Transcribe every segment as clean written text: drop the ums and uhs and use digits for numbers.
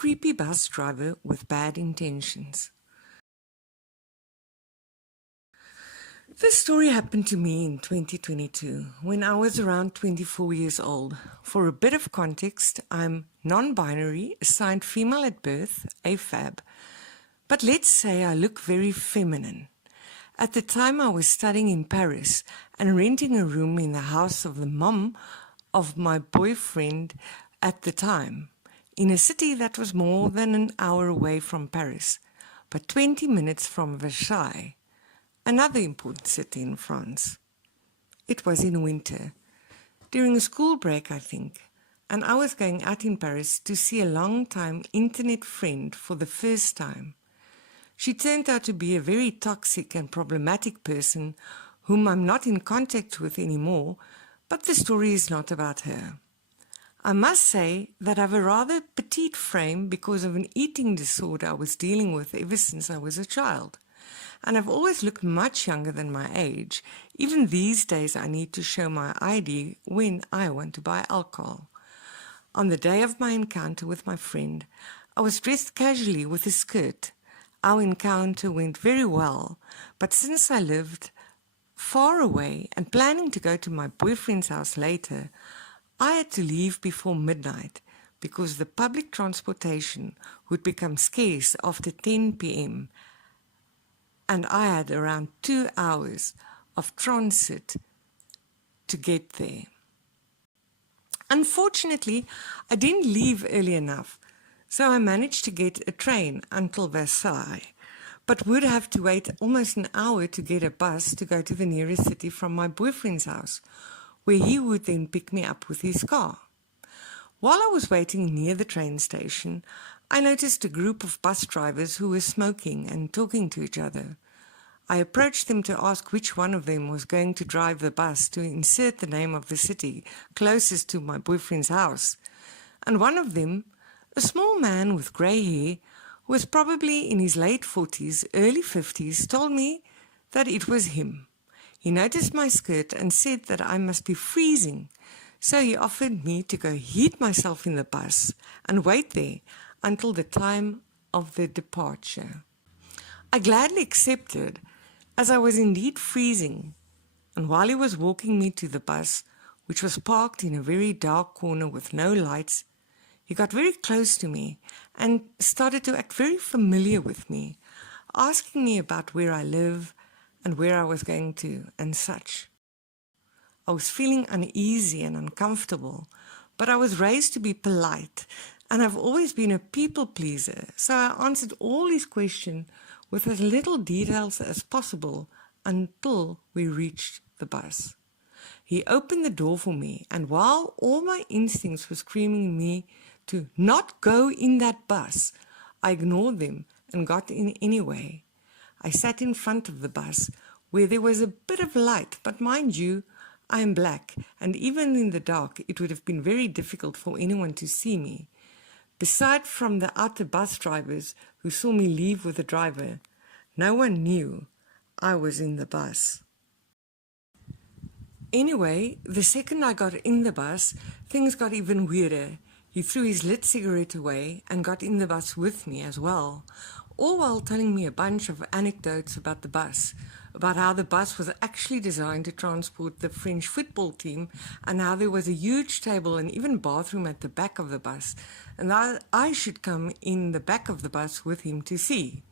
creepy bus driver with bad intentions. This story happened to me in 2022 when I was around 24 years old. For a bit of context, I'm non-binary, assigned female at birth, AFAB. But let's say I look very feminine. At the time I was studying in Paris and renting a room in the house of the mum of my boyfriend at the time, in a city that was more than an hour away from Paris, but 20 minutes from Versailles, another important city in France. It was in winter, during a school break I think, and I was going out in Paris to see a long-time internet friend for the first time. She turned out to be a very toxic and problematic person whom I'm not in contact with anymore, but the story is not about her. I must say that I have a rather petite frame because of an eating disorder I was dealing with ever since I was a child. And I've always looked much younger than my age. Even these days I need to show my ID when I want to buy alcohol. On the day of my encounter with my friend, I was dressed casually with a skirt. Our encounter went very well, but since I lived far away and planning to go to my boyfriend's house later, I had to leave before midnight because the public transportation would become scarce after 10 p.m. and I had around 2 hours of transit to get there. Unfortunately, I didn't leave early enough, so I managed to get a train until Versailles, but would have to wait almost an hour to get a bus to go to the nearest city from my boyfriend's house, where he would then pick me up with his car. While I was waiting near the train station, I noticed a group of bus drivers who were smoking and talking to each other. I approached them to ask which one of them was going to drive the bus to insert the name of the city closest to my boyfriend's house, and one of them, a small man with grey hair, who was probably in his late 40s, early 50s, told me that it was him. He noticed my skirt and said that I must be freezing, so he offered me to go heat myself in the bus and wait there until the time of the departure. I gladly accepted, as I was indeed freezing, and while he was walking me to the bus, which was parked in a very dark corner with no lights, he got very close to me and started to act very familiar with me, asking me about where I live and where I was going to and such. I was feeling uneasy and uncomfortable, but I was raised to be polite, and I've always been a people pleaser, so I answered all his questions with as little details as possible until we reached the bus. He opened the door for me, and while all my instincts were screaming me to not go in that bus, I ignored them and got in anyway. I sat in front of the bus where there was a bit of light, but mind you, I am black, and even in the dark it would have been very difficult for anyone to see me. Beside from the outer bus drivers who saw me leave with the driver, no one knew I was in the bus. Anyway, the second I got in the bus, things got even weirder. He threw his lit cigarette away and got in the bus with me as well, all while telling me a bunch of anecdotes about the bus, about how the bus was actually designed to transport the French football team and how there was a huge table and even bathroom at the back of the bus, and that I should come in the back of the bus with him to see.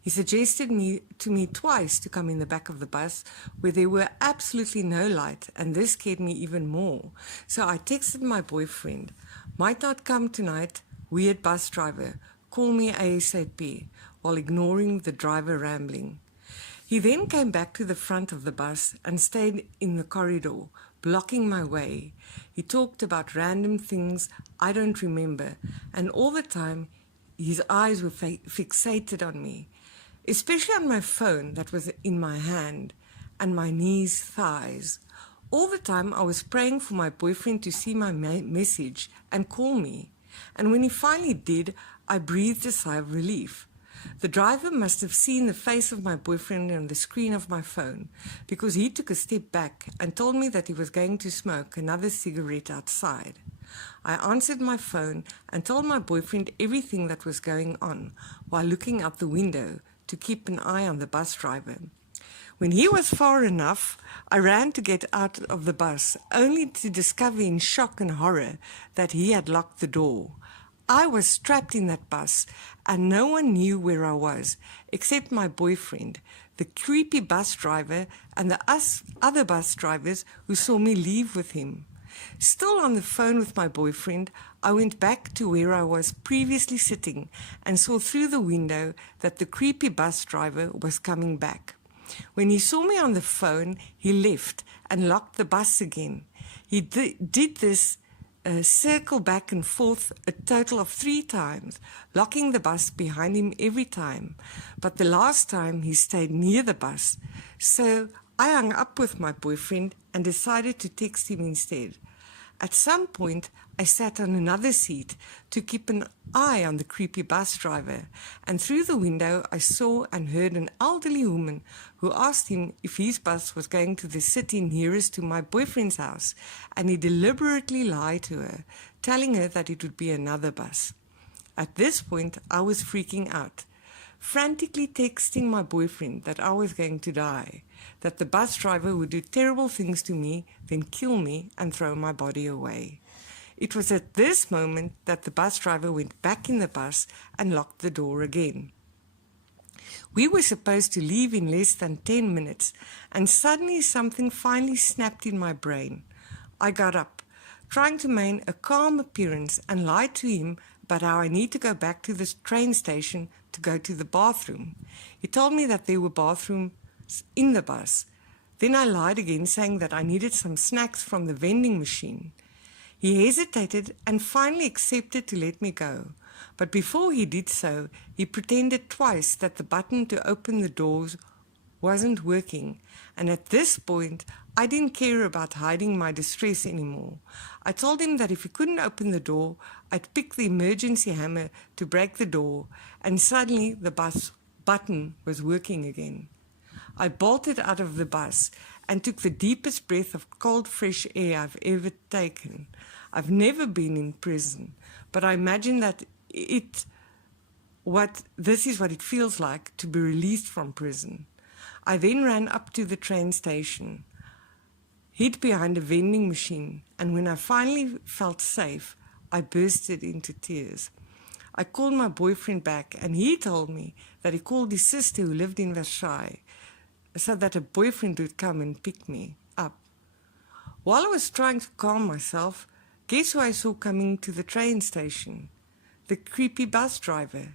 He suggested to me twice to come in the back of the bus where there were absolutely no light, and this scared me even more. So I texted my boyfriend, "Might not come tonight, weird bus driver, call me ASAP," while ignoring the driver rambling. He then came back to the front of the bus and stayed in the corridor, blocking my way. He talked about random things I don't remember, and all the time his eyes were fixated on me, especially on my phone that was in my hand and my knees, thighs. All the time I was praying for my boyfriend to see my message and call me, and when he finally did, I breathed a sigh of relief. The driver must have seen the face of my boyfriend on the screen of my phone, because he took a step back and told me that he was going to smoke another cigarette outside. I answered my phone and told my boyfriend everything that was going on while looking out the window to keep an eye on the bus driver. When he was far enough, I ran to get out of the bus, only to discover in shock and horror that he had locked the door. I was trapped in that bus, and no one knew where I was, except my boyfriend, the creepy bus driver, and the other bus drivers who saw me leave with him. Still on the phone with my boyfriend, I went back to where I was previously sitting and saw through the window that the creepy bus driver was coming back. When he saw me on the phone, he left and locked the bus again. He did this circle back and forth a total of 3 times, locking the bus behind him every time. But the last time he stayed near the bus. So I hung up with my boyfriend and decided to text him instead. At some point, I sat on another seat to keep an eye on the creepy bus driver, and through the window I saw and heard an elderly woman who asked him if his bus was going to the city nearest to my boyfriend's house, and he deliberately lied to her, telling her that it would be another bus. At this point, I was freaking out, frantically texting my boyfriend that I was going to die, that the bus driver would do terrible things to me, then kill me and throw my body away. It was at this moment that the bus driver went back in the bus and locked the door again. We were supposed to leave in less than 10 minutes, and suddenly something finally snapped in my brain. I got up, trying to maintain a calm appearance, and lied to him about how I need to go back to the train station to go to the bathroom. He told me that there were bathrooms in the bus. Then I lied again, saying that I needed some snacks from the vending machine. He hesitated and finally accepted to let me go. But before he did so, he pretended twice that the button to open the doors wasn't working. And at this point, I didn't care about hiding my distress anymore. I told him that if he couldn't open the door, I'd pick the emergency hammer to break the door, and suddenly the bus button was working again. I bolted out of the bus and took the deepest breath of cold, fresh air I've ever taken. I've never been in prison, but I imagine that this is what it feels like to be released from prison. I then ran up to the train station, hid behind a vending machine, and when I finally felt safe, I bursted into tears. I called my boyfriend back, and he told me that he called his sister who lived in Versailles so that a boyfriend would come and pick me up. While I was trying to calm myself, guess who I saw coming to the train station? The creepy bus driver.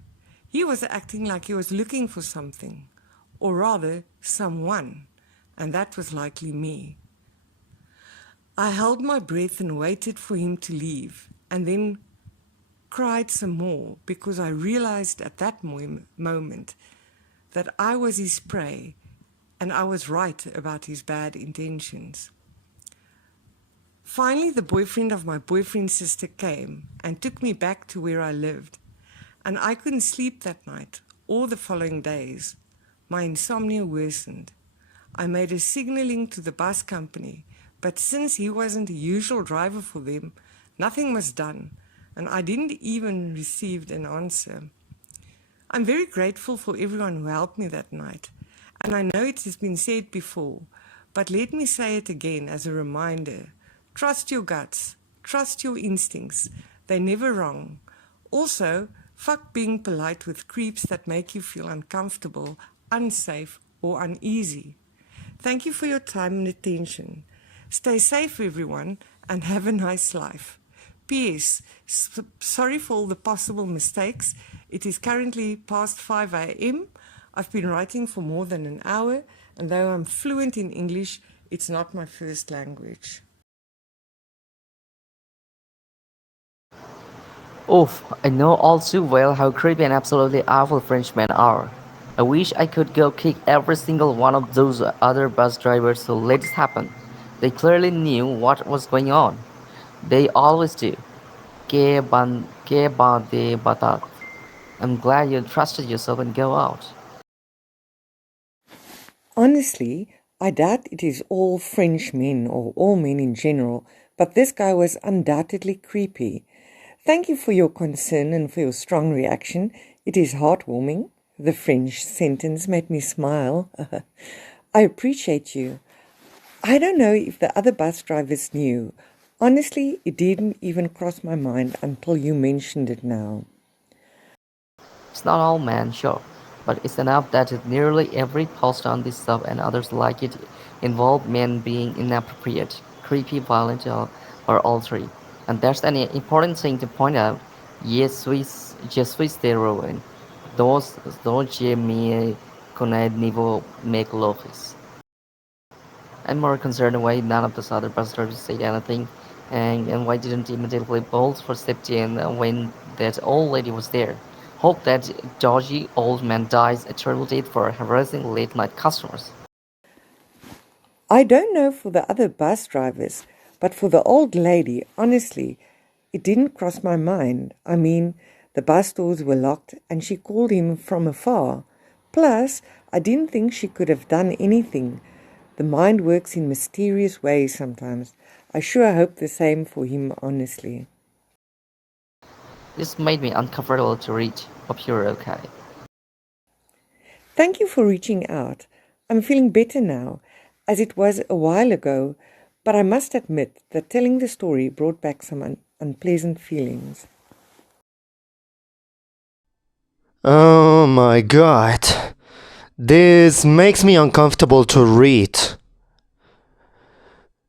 He was acting like he was looking for something, or rather, someone, and that was likely me. I held my breath and waited for him to leave, and then cried some more because I realized at that moment that I was his prey, and I was right about his bad intentions. Finally, the boyfriend of my boyfriend's sister came and took me back to where I lived, and I couldn't sleep that night or the following days. My insomnia worsened. I made a signaling to the bus company, but since he wasn't a usual driver for them, nothing was done, and I didn't even receive an answer. I'm very grateful for everyone who helped me that night, and I know it has been said before, but let me say it again as a reminder. Trust your guts. Trust your instincts. They're never wrong. Also, fuck being polite with creeps that make you feel uncomfortable, unsafe, or uneasy. Thank you for your time and attention. Stay safe, everyone, and have a nice life. P.S. Sorry for all the possible mistakes. It is currently past 5 a.m. I've been writing for more than an hour, and though I'm fluent in English, it's not my first language. Oof, I know all too well how creepy and absolutely awful Frenchmen are. I wish I could go kick every single one of those other bus drivers who let this happen. They clearly knew what was going on. They always do. Que ban de batat. I'm glad you trusted yourself and go out. Honestly, I doubt it is all French men or all men in general, but this guy was undoubtedly creepy. Thank you for your concern and for your strong reaction. It is heartwarming. The French sentence made me smile. I appreciate you. I don't know if the other bus drivers knew. Honestly, it didn't even cross my mind until you mentioned it now. It's not all men, sure, but it's enough that nearly every post on this sub and others like it involve men being inappropriate, creepy, violent, or all three. And that's an important thing to point out. Je suis heroine. Those je me connais niveau make lofis. I'm more concerned why none of those other bus drivers said anything, and why didn't immediately bolt for stepped in when that old lady was there. Hope that dodgy old man dies a terrible death for harassing late night customers. I don't know for the other bus drivers, but for the old lady, honestly, it didn't cross my mind. I mean, the bus doors were locked and she called him from afar. Plus, I didn't think she could have done anything. The mind works in mysterious ways sometimes. I sure hope the same for him, honestly. This made me uncomfortable to read. Hope you're okay. Thank you for reaching out. I'm feeling better now, as it was a while ago, but I must admit that telling the story brought back some unpleasant feelings. Oh my god. This makes me uncomfortable to read.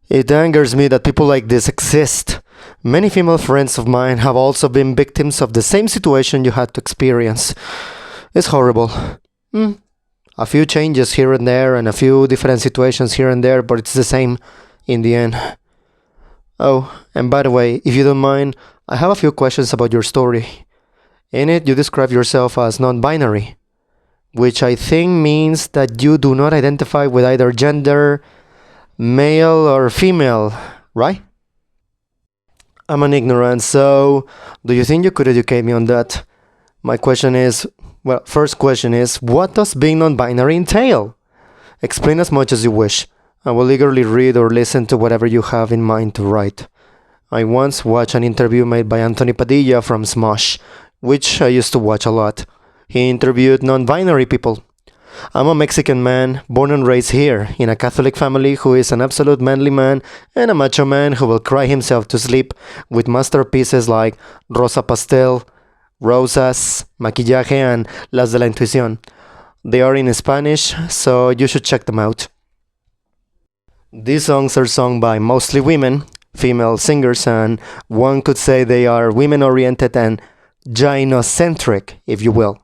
It angers me that people like this exist. Many female friends of mine have also been victims of the same situation you had to experience. It's horrible. A few changes here and there and a few different situations here and there, but it's the same in the end. Oh, and by the way, if you don't mind, I have a few questions about your story. In it, you describe yourself as non-binary, which I think means that you do not identify with either gender, male or female, right? I'm an ignorant, so do you think you could educate me on that? My question is, first question is, what does being non-binary entail? Explain as much as you wish. I will eagerly read or listen to whatever you have in mind to write. I once watched an interview made by Anthony Padilla from Smosh, which I used to watch a lot. He interviewed non-binary people. I'm a Mexican man, born and raised here, in a Catholic family who is an absolute manly man and a macho man who will cry himself to sleep with masterpieces like Rosa Pastel, Rosas, Maquillaje, and Las de la Intuición. They are in Spanish, so you should check them out. These songs are sung by mostly women, female singers, and one could say they are women-oriented and gynocentric, if you will.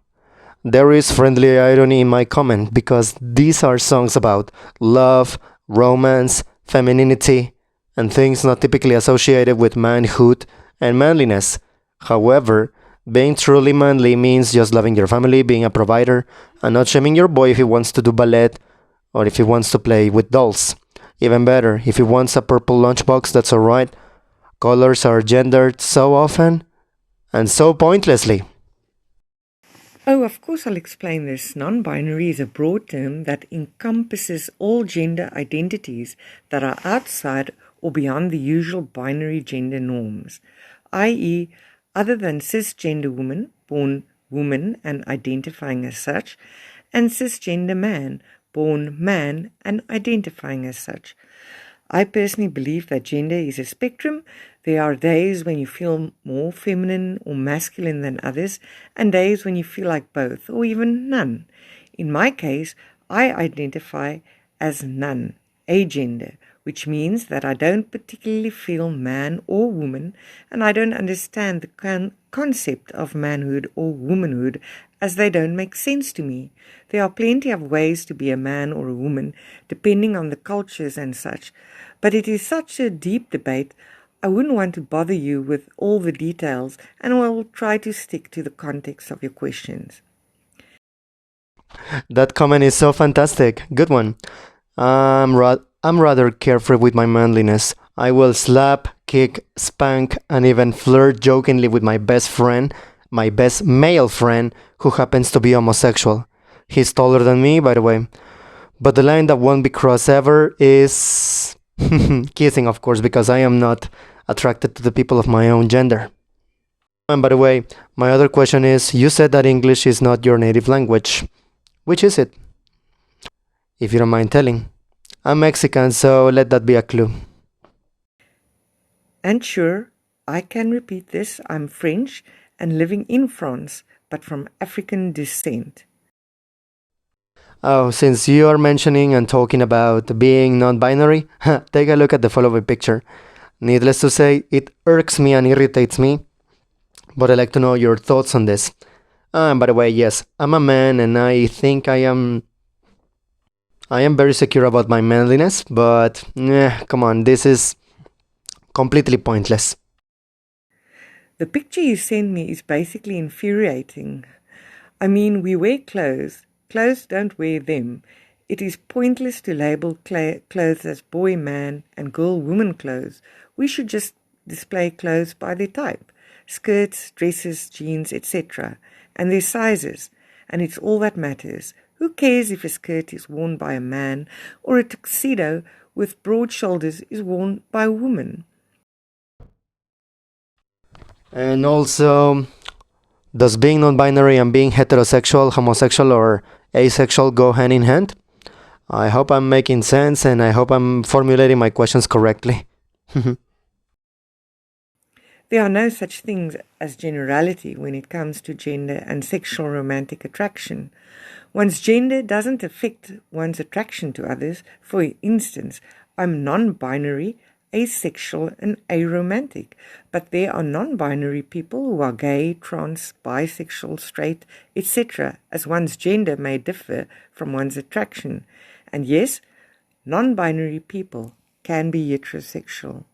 There is friendly irony in my comment because these are songs about love, romance, femininity, and things not typically associated with manhood and manliness. However, being truly manly means just loving your family, being a provider, and not shaming your boy if he wants to do ballet or if he wants to play with dolls. Even better, if he wants a purple lunchbox, that's alright. Colors are gendered so often and so pointlessly. Oh, of course I'll explain this. Non-binary is a broad term that encompasses all gender identities that are outside or beyond the usual binary gender norms, i.e., other than cisgender woman, born woman and identifying as such, and cisgender man, born man and identifying as such. I personally believe that gender is a spectrum. There are days when you feel more feminine or masculine than others, and days when you feel like both, or even none. In my case, I identify as none, agender, which means that I don't particularly feel man or woman, and I don't understand the concept of manhood or womanhood, as they don't make sense to me. There are plenty of ways to be a man or a woman, depending on the cultures and such, but it is such a deep debate, I wouldn't want to bother you with all the details, and I will try to stick to the context of your questions. That comment is so fantastic. Good one. I'm rather carefree with my manliness. I will slap, kick, spank, and even flirt jokingly with my best friend, my best male friend, who happens to be homosexual. He's taller than me, by the way. But the line that won't be crossed ever is Kissing, of course, because I am not attracted to the people of my own gender. And by the way, my other question is, you said that English is not your native language. Which is it? If you don't mind telling. I'm Mexican, so let that be a clue. And sure, I can repeat this. I'm French and living in France, but from African descent. Oh, since you are mentioning and talking about being non-binary, take a look at the following picture. Needless to say, it irks me and irritates me, but I'd like to know your thoughts on this. And by the way, yes, I'm a man and I think I am very secure about my manliness, but come on, this is completely pointless. The picture you send me is basically infuriating. I mean, we wear clothes. Clothes don't wear them. It is pointless to label clothes as boy, man, and girl, woman clothes. We should just display clothes by their type. Skirts, dresses, jeans, etc. and their sizes. And it's all that matters. Who cares if a skirt is worn by a man or a tuxedo with broad shoulders is worn by a woman? And also, does being non-binary and being heterosexual, homosexual, or asexual go hand in hand? I hope I'm making sense and I hope I'm formulating my questions correctly. There are no such things as generality when it comes to gender and sexual romantic attraction. One's gender doesn't affect one's attraction to others. For instance, I'm non-binary, asexual and aromantic, but there are non-binary people who are gay, trans, bisexual, straight, etc., as one's gender may differ from one's attraction. And yes, non-binary people can be heterosexual.